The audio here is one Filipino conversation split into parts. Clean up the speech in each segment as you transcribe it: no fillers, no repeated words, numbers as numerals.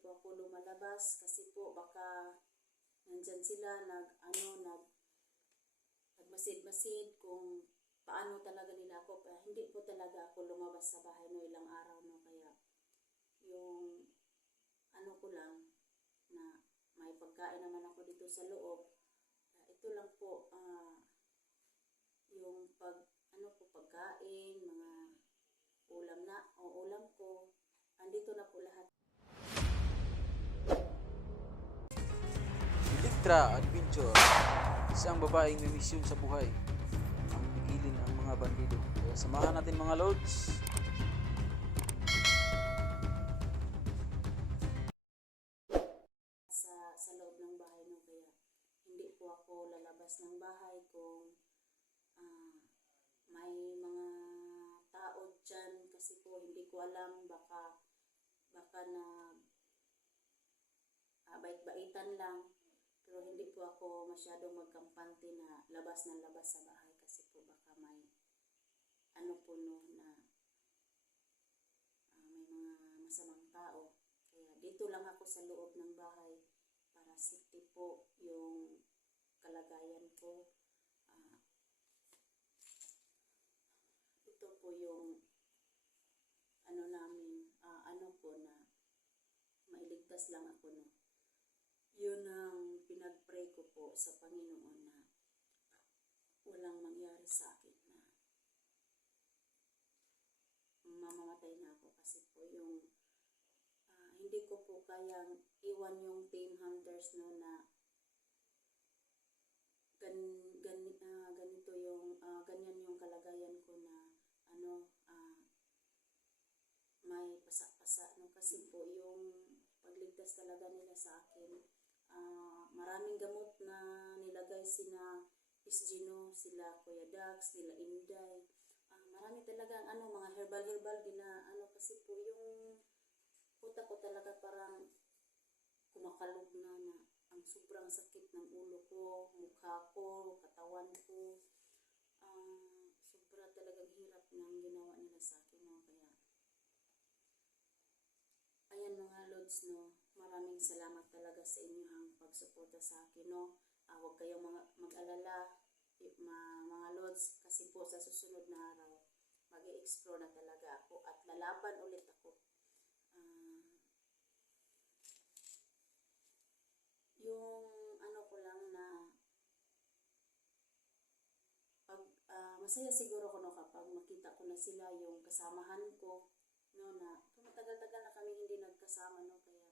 hindi po ako lumalabas kasi po baka nandyan sila nagmasid-masid kung paano talaga nila ako. Hindi po talaga ako lumabas sa bahay no ilang araw no, kaya yung ko lang na may pagkain naman ako dito sa loob. Ito lang po yung pagkain, mga ulam ko. Andito na po lahat. Electra Adventure, isang babaeng may misyon sa buhay ang pigilin ang mga bandido. Kaya samahan natin mga lods. Sa loob ng bahay no, kaya hindi po ako lalabas ng bahay kung may mga tao dyan kasi po hindi ko alam, baka na bait-baitan lang, pero hindi po ako masyadong magkampante na labas sa bahay kasi po baka may po no na may mga masamang tao. Kaya dito lang ako sa loob ng bahay para safety po yung kalagayan ko. Ito po yung namin, po na mailigtas lang ako no. Yun ang pinag-pray ko po sa Panginoon na walang mangyari sa akin na mamamatay na ako kasi po yung hindi ko po kayang iwan yung team hunters no na ganito yung ganyan yung kalagayan ko na may pasa-pasa no, kasi po yung pagligtas talaga nila sa akin, maraming gamot na nilagay sina SG no, sila Kuya Dax, nila Inday, marami talagang mga herbal kasi po yung utak ko talaga parang kumakalog na ang sobrang sakit ng ulo ko, mukha ko, katawan ko, sobra talagang hirap ng ginawa nila sa akin no. Kaya ayan mga lods no, maraming salamat talaga sa inyong pagsuporta sa akin no. Huwag kayong mag-alala mga lods, kasi po sa susunod na araw mag-i-explore na talaga ako at lalaban ulit ako. Yung ko lang na masaya siguro ko no kapag makita ko na sila, yung kasamahan ko no, na matagal-tagal na kami hindi nagkasama no, kaya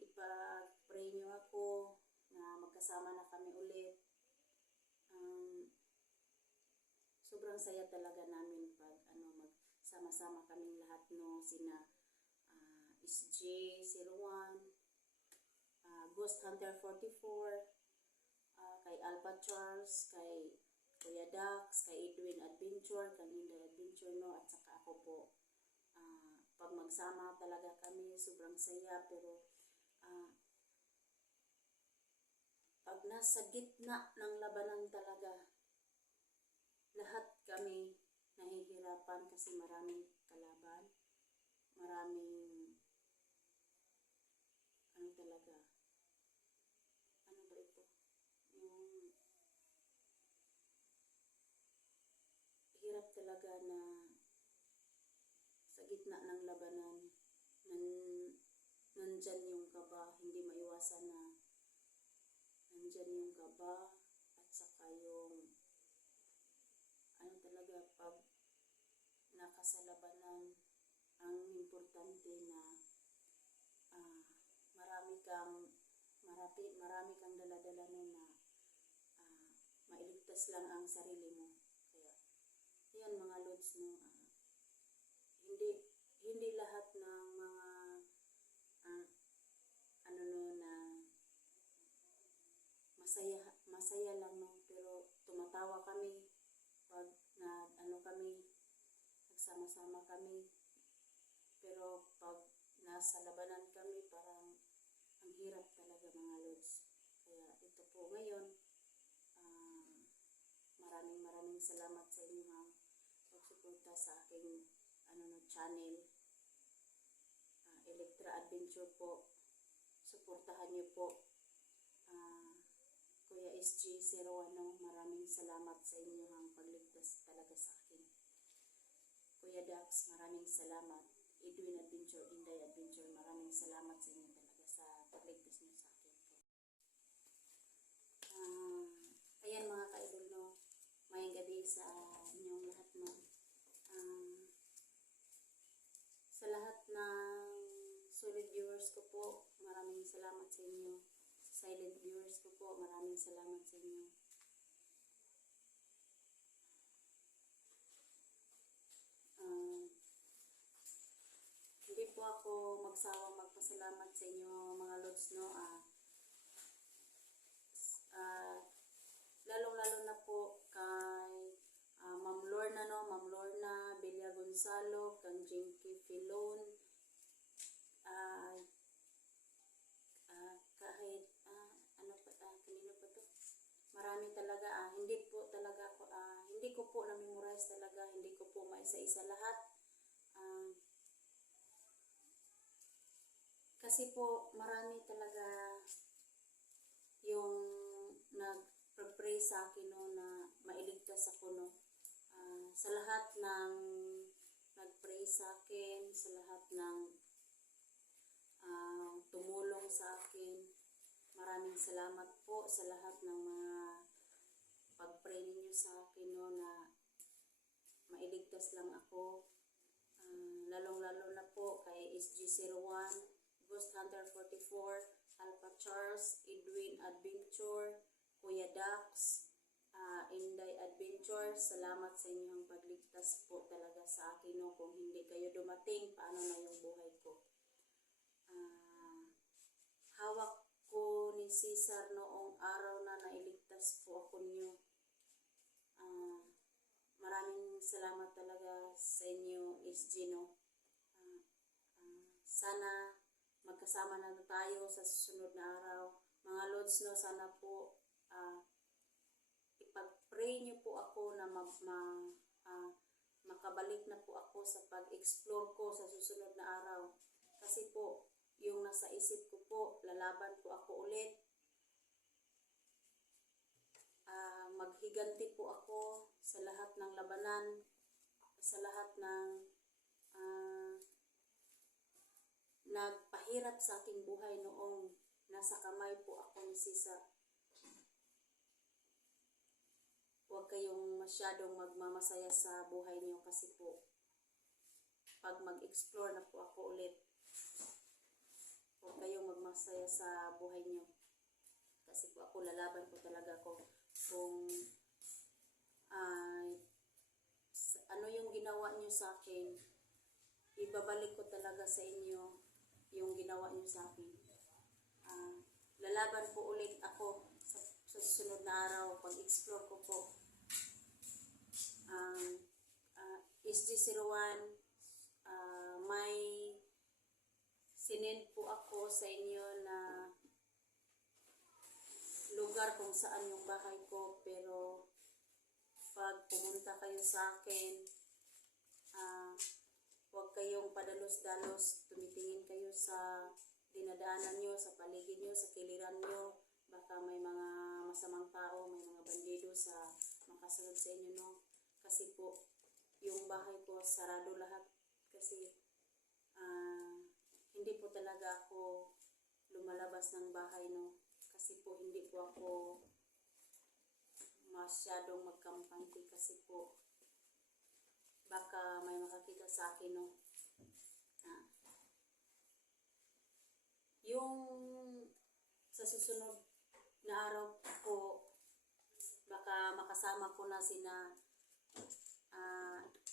ipag-pray nyo ako na magkasama na kami ulit. Sobrang saya talaga namin pag magsama-sama kaming lahat no, sina SJ 01, Ghost Hunter 44, kay Alpha Charles, kay Kuya Dax, kay Edwin Adventure, kay Inday Adventure no, at saka ako po. Pag magsama talaga kami, sobrang saya, pero pag nasa gitna ng labanan talaga, lahat kami nahihirapan kasi maraming kalaban, maraming talaga, ba ito? Yung hirap talaga na sa gitna ng labanan, nandyan yung kaba, hindi maiwasan na nandyan yung kaba, at saka yung talaga pag nakasalabanan, ang importante na marami kang dala-dala no na mailigtas lang ang sarili mo. Kaya yan mga lods no, hindi lahat ng mga na masaya lang no, pero tumatawa kami pag nagsama-sama kami, pero pag nasa labanan kami parang ang hirap talaga mga lods. Kaya ito po ngayon, maraming salamat sa inyong pagsuporta sa aking channel. Adventure po. Suportahan niyo po. Kuya SG Zeroano, maraming salamat sa inyong pagligtas talaga sa akin. Kuya Dax, maraming salamat. Edwin Adventure, Inday Adventure, maraming salamat sa inyo talaga sa pagligtas niyo sa akin po. Ayan mga ka-idol, no, mayang gabi sa inyong lahat, no. Sa lahat ng solid viewers ko po, maraming salamat sa inyo. Silent viewers ko po, maraming salamat sa inyo. Hindi po ako magsawang magpasalamat sa inyo mga lods, no. Lalong-lalo na po kay Ma'am Lorna, no, Ma'am Lorna Bella Gonzalo, kang Jinky Filon, kahit kanino pa to, marami talaga, hindi po talaga ako, hindi ko po na-memorize talaga, hindi ko po maisa-isa lahat, kasi po marami talaga yung nag-pray sa akin, no, na mailigtas ako, no. Sa lahat ng nag-pray sa akin, sa lahat ng tumulong sa akin, maraming salamat po sa lahat ng mga pag-pray ninyo sa akin, no, na mailigtas lang ako. Lalong-lalo na po kay SG01, Ghost Hunter 44, Alpha Charles, Edwin Adventure, Kuya Dax, Inday Adventure, salamat sa inyong pagligtas po talaga sa akin, no. Kung hindi kayo dumating, paano na yung buhay ko? Hawak ko ni Cesar noong araw na nailigtas po ako niyo. Maraming salamat talaga sa inyo, SG, no. Sana magkasama na tayo sa susunod na araw. Mga Lods, no, sana po ipag-pray niyo po ako na makabalik na po ako sa pag-explore ko sa susunod na araw. Kasi po, yung nasa isip ko po, lalaban po ako ulit. Maghiganti po ako sa lahat ng labanan, sa lahat ng nagpahirap sa aking buhay noong nasa kamay po ako ni Cesar. Huwag kayong masyadong magmamasaya sa buhay niyo kasi po, pag mag-explore na po ako ulit, huwag kayong magmasaya sa buhay niyo. Kasi po ako, lalaban po talaga ko. Kung ano yung ginawa niyo sa akin, ibabalik ko talaga sa inyo yung ginawa niyo sa akin. Lalaban po ulit ako sa susunod na araw, pag-explore ko po. SG01, may sinend po ako sa inyo na lugar kung saan yung bahay ko, pero pag pumunta kayo sa akin, huwag kayong padalos-dalos, tumitingin kayo sa dinadaanan nyo, sa paligid nyo, sa kiliran nyo. Baka may mga masamang tao, may mga bandido sa makasunod sa inyo, no. Kasi po, yung bahay ko sarado lahat, kasi hindi po talaga ako lumalabas ng bahay, no. Kasi po hindi po ako masyadong magkampante, kasi po baka may makakita sa akin, no. Yung sa susunod na araw po, baka makasama ko na sina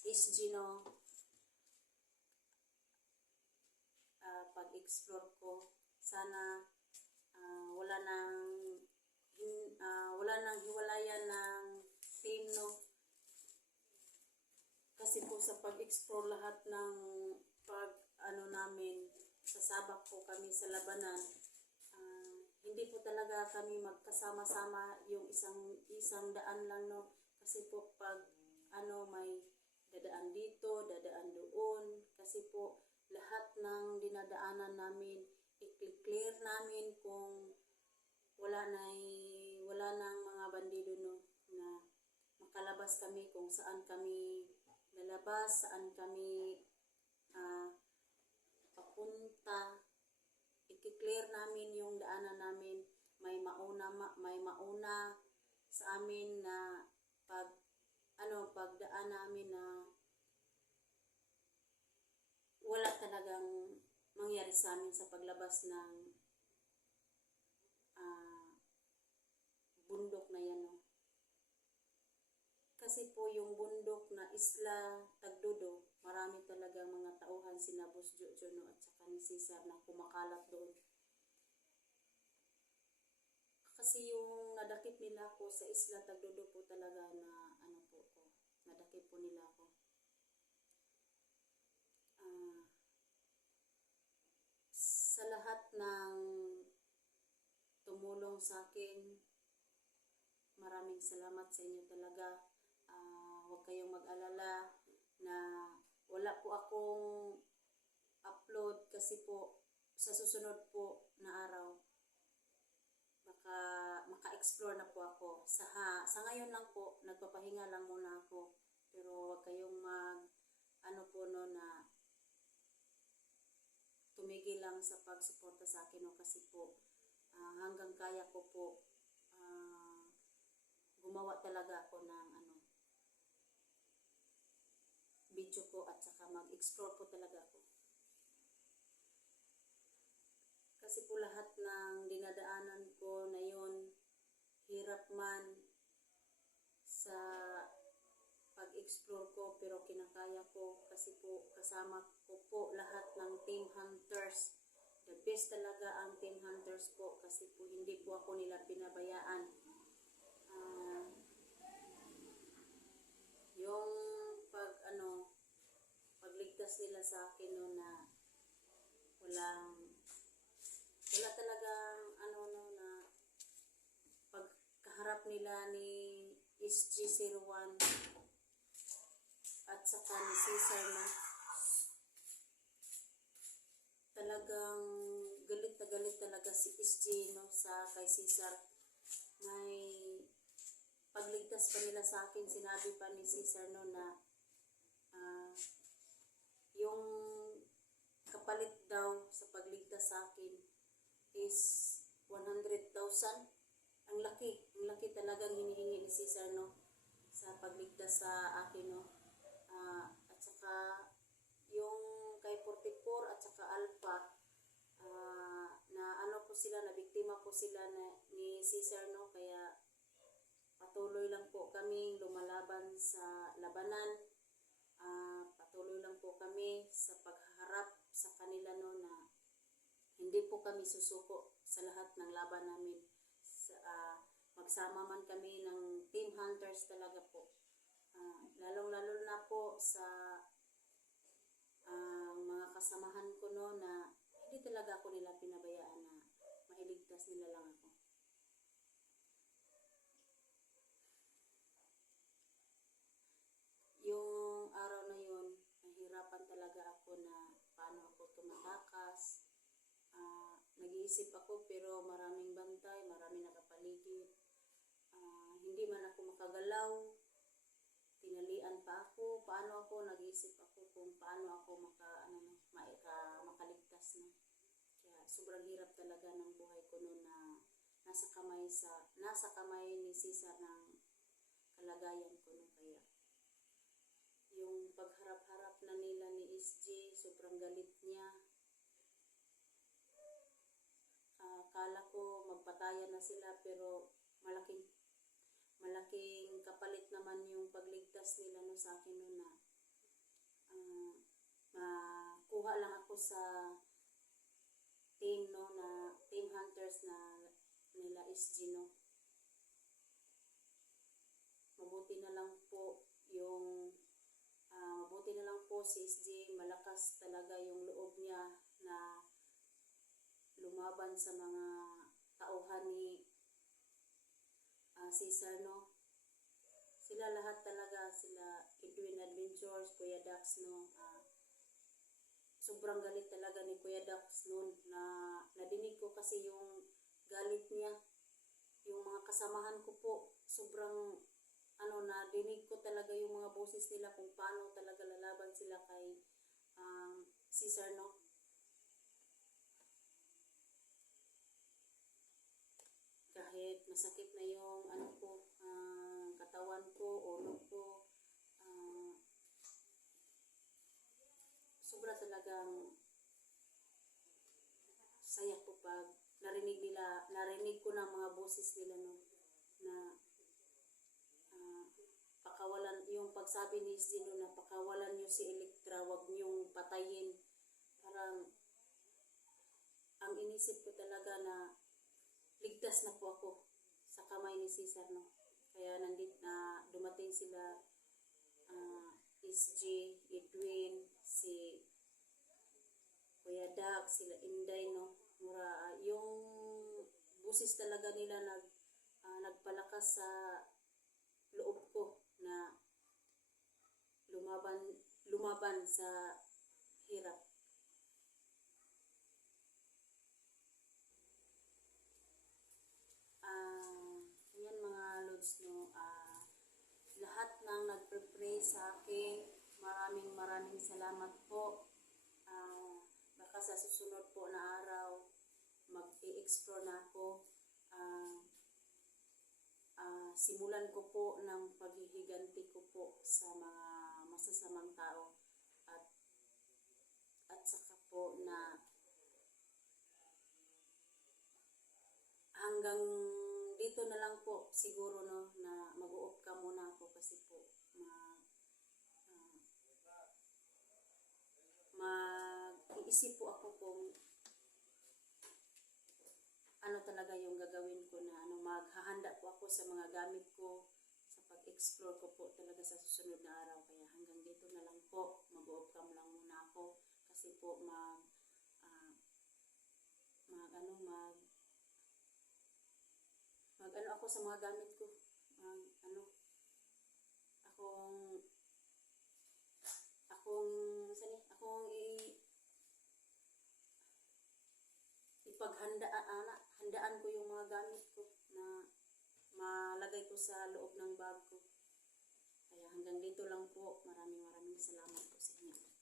SG, no. Pag-explore ko, sana wala nang hiwalayan ng team, no. Kasi po sa pag-explore lahat ng namin, sasabak po kami sa labanan. Hindi po talaga kami magkasama-sama yung isang daan lang, no. Kasi po pag may dadaan dito, dadaan doon, kasi po lahat ng dinadaanan namin, i-clear namin kung wala nang mga bandido no, na makalabas kami kung saan kami lalabas, saan kami papunta, i-clear namin yung daanan namin. May mauna sa amin na pagdaan namin na wala talagang mangyari sa amin sa paglabas ng bundok na yan. No? Kasi po yung bundok na Isla Tagdodo, marami talagang mga tauhan sina Boss Jojo no, at saka ni Cesar na kumakalat doon. Kasi yung nadakip nila ako sa Isla Tagdodo po talaga na nadakip po nila ako. Sa lahat ng tumulong sa akin, maraming salamat sa inyo talaga. Huwag kayong mag-alala na wala po akong upload kasi po sa susunod po na araw baka maka-explore na po ako. Sa ngayon lang po, nagpapahinga lang muna ako. Pero huwag kayong po no na tumigil lang sa pagsuporta sa akin no, kasi po hanggang kaya ko po gumawa talaga ako ng video ko at saka mag-explore po talaga ako. Kasi po lahat ng dinadaanan ko na yun, hirap man sa pag-explore ko pero kinakaya ko kasi po kasama ko po lahat ng Team Hunters. The best talaga ang Team Hunters po kasi po hindi po ako nila pinabayaan. Yung pagligtas nila sa akin no na wala talagang na pagkaharap nila ni SG01 at saka ni Cesar na talagang galit na galit talaga si SG no sa kay Cesar. May pagligtas pa nila sa akin, sinabi pa ni Cesar no na yung kapalit daw sa pagligtas sa akin is 100,000. Ang laki talagang hinihingi ni Cesar no sa pagligtas sa akin no. At saka yung kay 44 at saka Alpha na po sila, na biktima po sila ni Cesar no, kaya patuloy lang po kami lumalaban sa labanan. Patuloy lang po kami sa pagharap sa kanila no na hindi po kami susuko sa lahat ng laban namin. Magsama man kami ng Team Hunters talaga po. Lalong-lalo na po sa mga kasamahan ko no na hindi talaga ako nila pinabayaan na mailigtas nila lang ako. Yung araw na yun, nahirapan talaga ako na paano ako tumatakas. Nag-iisip ako pero maraming bantay, maraming nakapaligid. Hindi man ako makagalaw. Tinalian pa ako. Paano ako, nag-iisip ako kung paano ako makaligtas na. Kaya sobrang hirap talaga ng buhay ko noon na nasa kamay ni Cesar ng kalagayan ko no. Kaya yung pagharap-harap na nila ni SG, sobrang galit niya. Akala ko magpatayan na sila pero malaking kapalit naman yung pagligtas nila no sa akin no na makuha lang ako sa team no na Team Hunters na nila SG no. Mabuti na lang po si SG, malakas talaga yung loob niya na lumaban sa mga tauhan ni Cesar no. Sila lahat talaga, sila Edwin Adventures, Kuya Dax no, sobrang galit talaga ni Kuya Dax noon na nadinig ko kasi yung galit niya. Yung mga kasamahan ko po, sobrang nadinig ko talaga yung mga boses nila kung paano talaga lalaban sila kay Cesar, no? Kahit masakit na yung katawan ko, ulo ko, sobra talagang saya ko pag narinig ko ng mga boses nila, no, na pakawalan, yung pagsabi ni Sino na pakawalan niyo si Elektra, wag niyong patayin. Parang ang inisip ko talaga na ligtas na po ako sa kamay ni Cesar, no. Kaya dumating sila, SG, Edwin, si Kuya Dax, sila Inday, no. Yung busis talaga nila nagpalakas sa loob ko na lumaban sa hirap. Yan mga lods, no. Lahat ng nagpe-pray sa akin, maraming salamat po. Baka sa susunod po na araw, mag-i-explore na ako. Simulan ko po ng paghihiganti ko po sa mga masasamang tao at saka po na hanggang dito na lang po siguro, no, na mag-u-off ka muna ako kasi po mag-iisip po ako kung ano talaga yung gagawin ko na maghahanda po ako sa mga gamit ko sa pag-explore ko po talaga sa susunod na araw. Kaya hanggang dito na lang po, mag-off cam lang muna ako kasi po ako sa mga gamit ko. Handaan ko yung mga gamit ko na malagay ko sa loob ng bag ko. Kaya hanggang dito lang po. Maraming salamat po sa inyo.